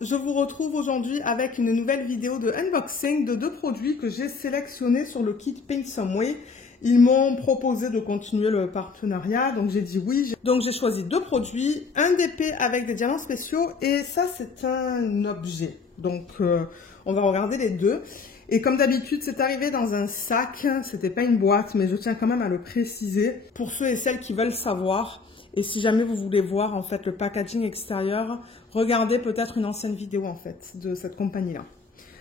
je vous retrouve aujourd'hui avec une nouvelle vidéo de unboxing de deux produits que j'ai sélectionnés sur le kit Paint Some Way. Ils m'ont proposé de continuer le partenariat, donc j'ai dit oui. Donc j'ai choisi deux produits, un d'épée avec des diamants spéciaux et ça c'est un objet. Donc on va regarder les deux. Et comme d'habitude, c'est arrivé dans un sac, c'était pas une boîte, mais je tiens quand même à le préciser pour ceux et celles qui veulent savoir. Et si jamais vous voulez voir en fait le packaging extérieur, regardez peut-être une ancienne vidéo en fait de cette compagnie-là.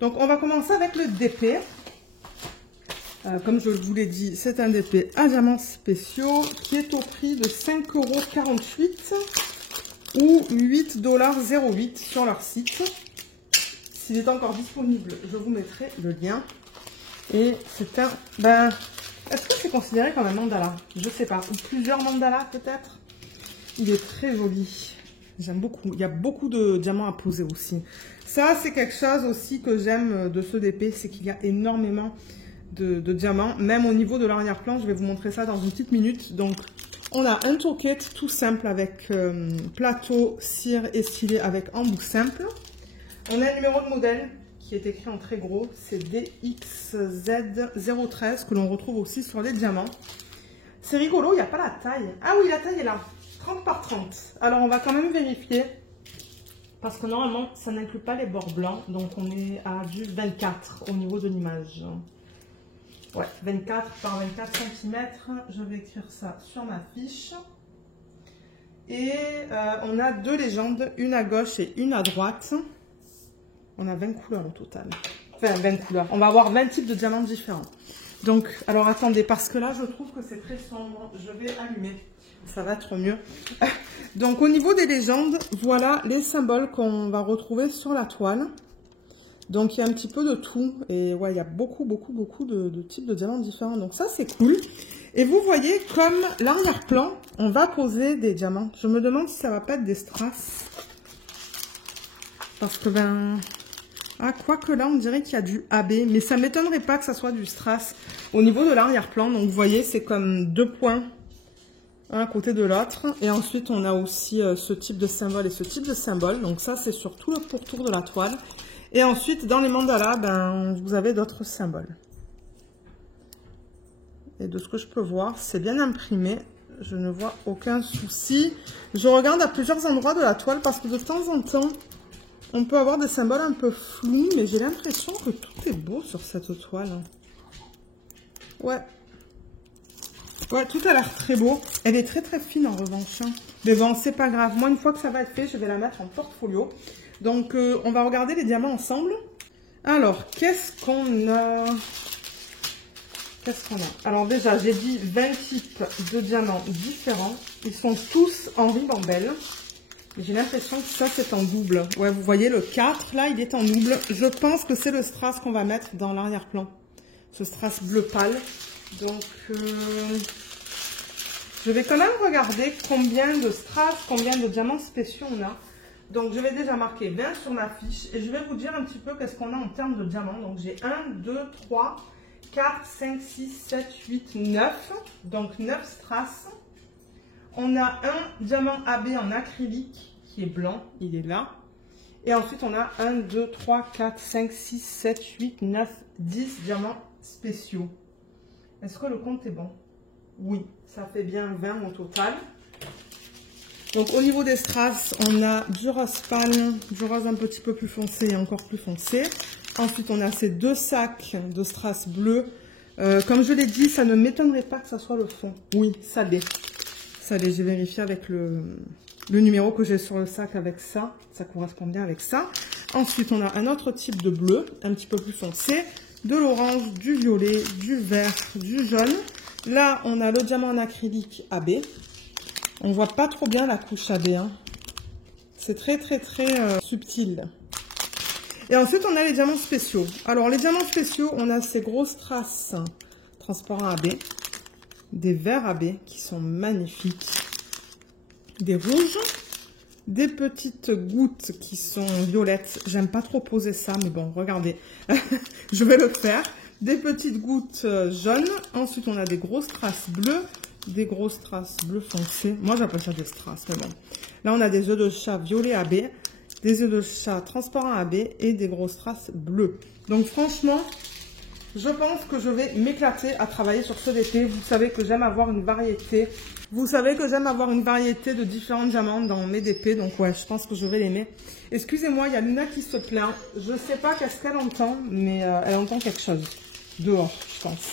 Donc on va commencer avec le DP. Comme je vous l'ai dit, c'est un DP à diamants spéciaux qui est au prix de 5,48 € ou 8,08 $ sur leur site. S'il est encore disponible, je vous mettrai le lien. Et c'est un... est-ce que c'est considéré comme un mandala? Je sais pas. Ou plusieurs mandalas peut-être. Il est très joli. J'aime beaucoup. Il y a beaucoup de diamants à poser aussi. Ça, c'est quelque chose aussi que j'aime de ce DP. C'est qu'il y a énormément de diamants. Même au niveau de l'arrière-plan. Je vais vous montrer ça dans une petite minute. Donc, on a un toolkit tout simple avec plateau, cire et stylet avec embout simple. On a un numéro de modèle qui est écrit en très gros. C'est DXZ013 que l'on retrouve aussi sur les diamants. C'est rigolo, il n'y a pas la taille. Ah oui, la taille est là. 30 par 30. Alors, on va quand même vérifier. Parce que normalement, ça n'inclut pas les bords blancs. Donc, on est à du 24 au niveau de l'image. Ouais, 24 par 24 cm. Je vais écrire ça sur ma fiche. Et on a deux légendes, une à gauche et une à droite. On a 20 couleurs au total. Enfin, 20 couleurs. On va avoir 20 types de diamants différents. Donc, alors attendez, parce que là, je trouve que c'est très sombre. Je vais allumer. Ça va être mieux. Donc, au niveau des légendes, voilà les symboles qu'on va retrouver sur la toile. Donc, il y a un petit peu de tout. Et ouais, il y a beaucoup de types de diamants différents. Donc, ça, c'est cool. Et vous voyez, comme l'arrière-plan, on va poser des diamants. Je me demande si ça va pas être des strass. Parce que, ah, quoique là, on dirait qu'il y a du AB. Mais ça ne m'étonnerait pas que ça soit du strass au niveau de l'arrière-plan. Donc, vous voyez, c'est comme deux points, un à côté de l'autre. Et ensuite, on a aussi ce type de symbole et ce type de symbole. Donc, ça, c'est sur tout le pourtour de la toile. Et ensuite, dans les mandalas, vous avez d'autres symboles. Et de ce que je peux voir, c'est bien imprimé. Je ne vois aucun souci. Je regarde à plusieurs endroits de la toile parce que de temps en temps, on peut avoir des symboles un peu flous, mais j'ai l'impression que tout est beau sur cette toile. Ouais. Ouais, tout a l'air très beau. Elle est très fine en revanche. Mais bon, c'est pas grave. Moi, une fois que ça va être fait, je vais la mettre en portfolio. Donc, on va regarder les diamants ensemble. Alors, qu'est-ce qu'on a? Alors déjà, j'ai dit 20 types de diamants différents. Ils sont tous en ribambelle. J'ai l'impression que ça, c'est en double. Ouais, vous voyez, le 4, là, il est en double. Je pense que c'est le strass qu'on va mettre dans l'arrière-plan. Ce strass bleu pâle. Donc, je vais quand même regarder combien de strass, combien de diamants spéciaux on a. Donc, je vais déjà marquer 20 sur ma fiche. Et je vais vous dire un petit peu qu'est-ce qu'on a en termes de diamants. Donc, j'ai 1, 2, 3, 4, 5, 6, 7, 8, 9. Donc, 9 strass. On a un diamant AB en acrylique qui est blanc, il est là. Et ensuite, on a 1, 2, 3, 4, 5, 6, 7, 8, 9, 10 diamants spéciaux. Est-ce que le compte est bon? Oui, ça fait bien 20 au total. Donc, au niveau des strass, on a du rose pâle, du rose un petit peu plus foncé et encore plus foncé. Ensuite, on a ces deux sacs de strass bleu. Comme je l'ai dit, ça ne m'étonnerait pas que ça soit le fond. Oui, ça l'est. J'ai vérifié avec le numéro que j'ai sur le sac avec ça. Ça correspond bien avec ça. Ensuite, on a un autre type de bleu, un petit peu plus foncé. De l'orange, du violet, du vert, du jaune. Là, on a le diamant en acrylique AB. On voit pas trop bien la couche AB. Hein. C'est très subtil. Et ensuite, on a les diamants spéciaux. Alors, les diamants spéciaux, on a ces gros strass transparents AB. Des verts AB qui sont magnifiques, des rouges, des petites gouttes qui sont violettes. J'aime pas trop poser ça, mais bon, regardez, je vais le faire. Des petites gouttes jaunes. Ensuite, on a des gros strass bleus, des gros strass bleu foncé. Moi, j'appelle ça des strass, mais bon. Là, on a des œufs de chat violet AB. des œufs de chat transparents AB et des grosses traces bleues. Donc franchement, je pense que je vais m'éclater à travailler sur ce DP. Vous savez que j'aime avoir une variété. Vous savez que j'aime avoir une variété de différents diamants dans mes DP. Donc ouais, je pense que je vais l'aimer. Excusez-moi, il y a Luna qui se plaint. Je ne sais pas qu'est-ce qu'elle entend, mais elle entend quelque chose. Dehors, je pense.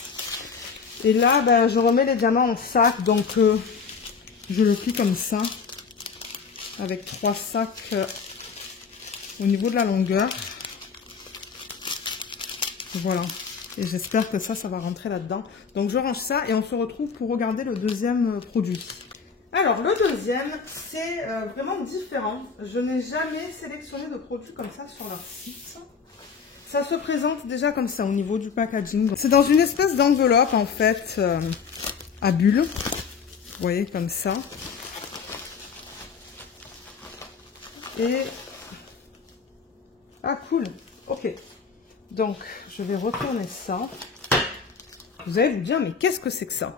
Et là, ben, je remets les diamants en sac. Donc je le plie comme ça. Avec 3 sacs au niveau de la longueur. Voilà. Et j'espère que ça va rentrer là-dedans. Donc je range ça et on se retrouve pour regarder le deuxième produit. Alors le deuxième, c'est vraiment différent. Je n'ai jamais sélectionné de produits comme ça sur leur site. Ça se présente déjà comme ça au niveau du packaging. C'est dans une espèce d'enveloppe en fait à bulles. Vous voyez comme ça. Et... ah cool, ok. Donc, je vais retourner ça. Vous allez vous dire, mais qu'est-ce que c'est que ça?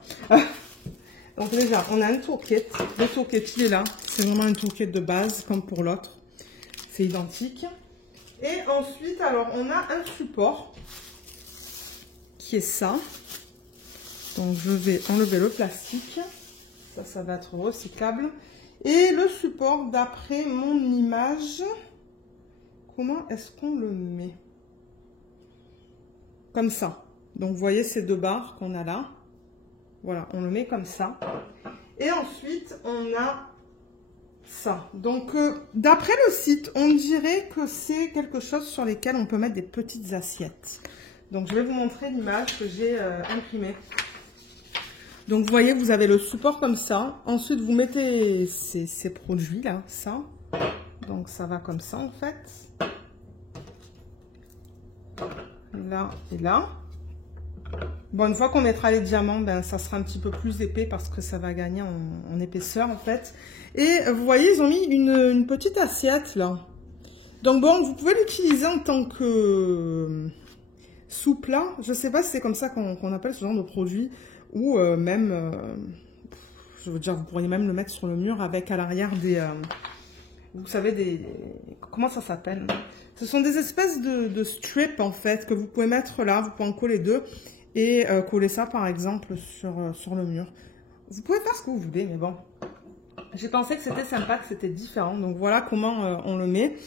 Donc déjà, on a un toolkit. Le toolkit, il est là. C'est vraiment un toolkit de base, comme pour l'autre. C'est identique. Et ensuite, alors, on a un support qui est ça. Donc, je vais enlever le plastique. Ça va être recyclable. Et le support, d'après mon image, comment est-ce qu'on le met? Comme ça. Donc, vous voyez ces deux barres qu'on a là. Voilà, on le met comme ça. Et ensuite, on a ça. Donc, d'après le site, on dirait que c'est quelque chose sur lesquels on peut mettre des petites assiettes. Donc, je vais vous montrer l'image que j'ai imprimée. Donc, vous voyez, vous avez le support comme ça. Ensuite, vous mettez ces produits-là, ça. Donc, ça va comme ça, en fait. Là et là. Bon, une fois qu'on mettra les diamants, ben, ça sera un petit peu plus épais parce que ça va gagner en épaisseur, en fait. Et vous voyez, ils ont mis une petite assiette, là. Donc, bon, vous pouvez l'utiliser en tant que sous-plat. Je ne sais pas si c'est comme ça qu'on appelle ce genre de produit. Ou même, je veux dire, vous pourriez même le mettre sur le mur avec à l'arrière des... vous savez, des... comment ça s'appelle? Ce sont des espèces de strips, en fait, que vous pouvez mettre là. Vous pouvez en coller deux et coller ça, par exemple, sur le mur. Vous pouvez faire ce que vous voulez, mais bon. J'ai pensé que c'était sympa, que c'était différent. Donc, voilà comment on le met.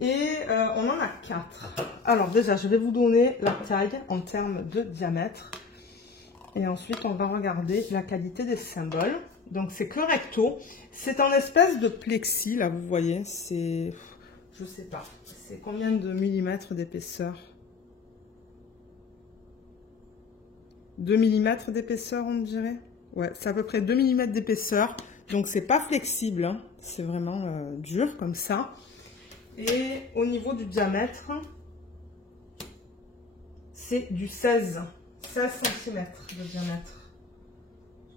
Et on en a 4. Alors, déjà, je vais vous donner la taille en termes de diamètre. Et ensuite, on va regarder la qualité des symboles. Donc, c'est que recto. C'est en espèce de plexi, là, vous voyez. C'est... je sais pas. C'est combien de millimètres d'épaisseur? 2 mm d'épaisseur, on dirait. Ouais, c'est à peu près 2 mm d'épaisseur. Donc, c'est pas flexible. Hein. C'est vraiment dur, comme ça. Et au niveau du diamètre, c'est du 16 cm de diamètre.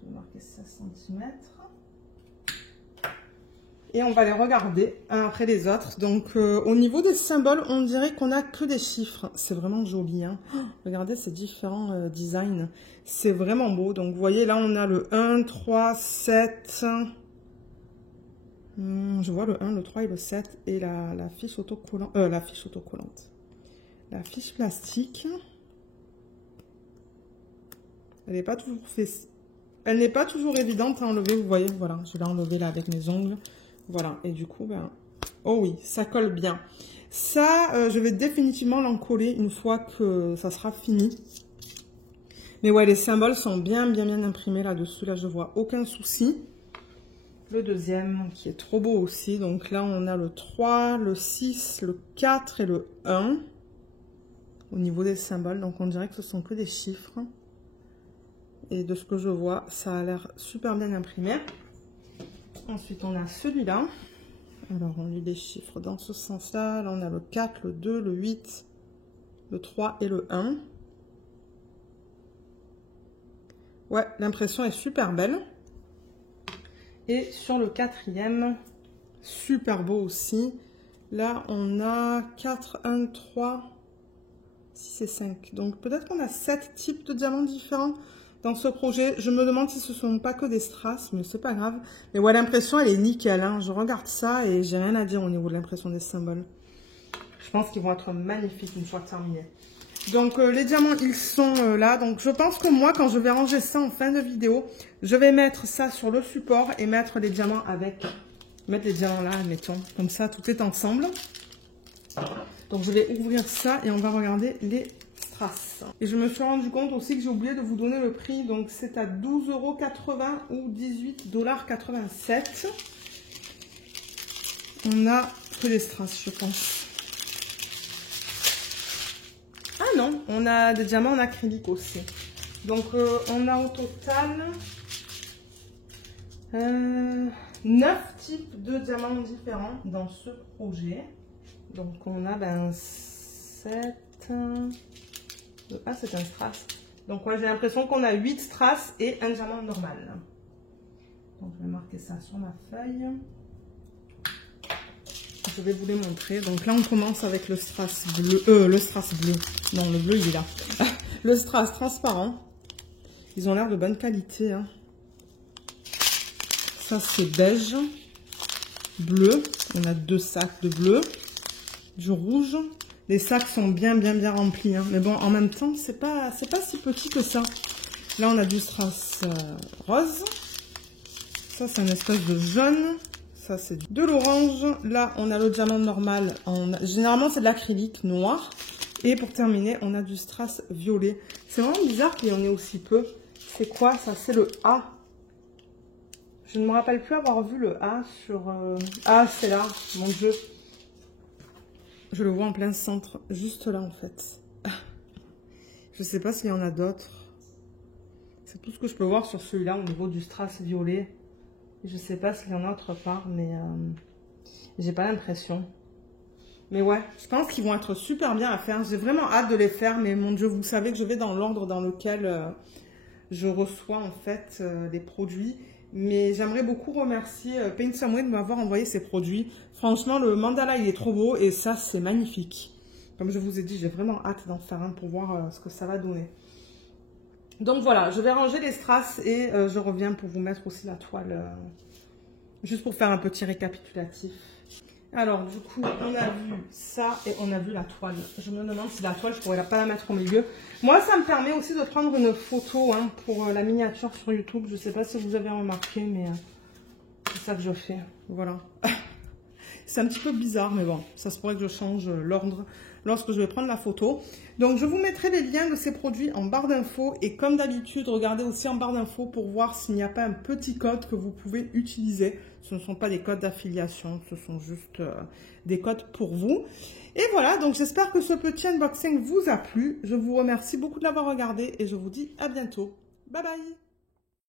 Je vais marquer 16 cm. Et on va les regarder un après les autres. Donc, au niveau des symboles, on dirait qu'on a que des chiffres. C'est vraiment joli. Hein. Oh, regardez ces différents designs. C'est vraiment beau. Donc, vous voyez, là, on a le 1, 3, 7. Je vois le 1, le 3 et le 7. Et la fiche autocollante. La fiche autocollante. La fiche plastique. Elle n'est pas toujours elle n'est pas toujours évidente à enlever. Vous voyez, voilà. Je l'ai enlevé là avec mes ongles. Voilà, et du coup, ben, oh oui, ça colle bien. Ça, je vais définitivement l'encoller une fois que ça sera fini. Mais ouais, les symboles sont bien imprimés là-dessus. Là, je vois aucun souci. Le deuxième, qui est trop beau aussi. Donc là, on a le 3, le 6, le 4 et le 1. Au niveau des symboles, donc on dirait que ce sont que des chiffres. Et de ce que je vois, ça a l'air super bien imprimé. Ensuite, on a celui-là. Alors, on lit les chiffres dans ce sens-là. Là, on a le 4, le 2, le 8, le 3 et le 1. Ouais, l'impression est super belle. Et sur le quatrième, super beau aussi. Là, on a 4, 1, 3, 6 et 5. Donc, peut-être qu'on a 7 types de diamants différents. dans ce projet. Je me demande si ce ne sont pas que des strass, mais c'est pas grave. Mais ouais, l'impression, elle est nickel. Hein. Je regarde ça et j'ai rien à dire au niveau de l'impression des symboles. Je pense qu'ils vont être magnifiques une fois terminés. Donc, les diamants, ils sont là. Donc, je pense que moi, quand je vais ranger ça en fin de vidéo, je vais mettre ça sur le support et mettre les diamants avec. Mettre les diamants là, admettons. Comme ça, tout est ensemble. Donc, je vais ouvrir ça et on va regarder les strass. Et je me suis rendu compte aussi que j'ai oublié de vous donner le prix. Donc, c'est à 12,80 € ou 18,87 $. On a que des strass, je pense. Ah non, on a des diamants en acrylique aussi. Donc, on a au total 9 types de diamants différents dans ce projet. Donc, on a 7... Ah, c'est un strass. Donc, ouais, j'ai l'impression qu'on a 8 strass et un diamant normal. Donc, je vais marquer ça sur ma feuille. Je vais vous les montrer. Donc là, on commence avec le strass bleu. Le strass bleu. Non, le bleu, il est là. Le strass transparent. Ils ont l'air de bonne qualité. Hein. Ça, c'est beige. Bleu. On a 2 sacs de bleu. Du rouge. Les sacs sont bien remplis. Hein. Mais bon, en même temps, c'est pas si petit que ça. Là, on a du strass rose. Ça, c'est une espèce de jaune. Ça, c'est de l'orange. Là, on a le diamant normal. Généralement, c'est de l'acrylique noir. Et pour terminer, on a du strass violet. C'est vraiment bizarre qu'il y en ait aussi peu. C'est quoi ça? C'est le A. Je ne me rappelle plus avoir vu le A sur... Ah, c'est là, mon Dieu. Je le vois en plein centre, juste là en fait. Je ne sais pas s'il y en a d'autres. C'est tout ce que je peux voir sur celui-là au niveau du strass violet. Je ne sais pas s'il y en a autre part, mais j'ai pas l'impression. Mais ouais, je pense qu'ils vont être super bien à faire. J'ai vraiment hâte de les faire, mais mon Dieu, vous savez que je vais dans l'ordre dans lequel je reçois en fait les produits. Mais j'aimerais beaucoup remercier Paint Some Way de m'avoir envoyé ces produits. Franchement, le mandala, il est trop beau et ça, c'est magnifique. Comme je vous ai dit, j'ai vraiment hâte d'en faire un pour voir ce que ça va donner. Donc voilà, je vais ranger les strass et je reviens pour vous mettre aussi la toile, juste pour faire un petit récapitulatif. Alors du coup, on a vu ça et on a vu la toile. Je me demande si la toile, je pourrais pas la mettre au milieu. Moi, ça me permet aussi de prendre une photo hein, pour la miniature sur YouTube. Je sais pas si vous avez remarqué, mais c'est ça que je fais. Voilà. C'est un petit peu bizarre, mais bon, ça se pourrait que je change l'ordre lorsque je vais prendre la photo. Donc, je vous mettrai les liens de ces produits en barre d'infos. Et comme d'habitude, regardez aussi en barre d'infos pour voir s'il n'y a pas un petit code que vous pouvez utiliser. Ce ne sont pas des codes d'affiliation, ce sont juste des codes pour vous. Et voilà, donc j'espère que ce petit unboxing vous a plu. Je vous remercie beaucoup de l'avoir regardé et je vous dis à bientôt. Bye bye!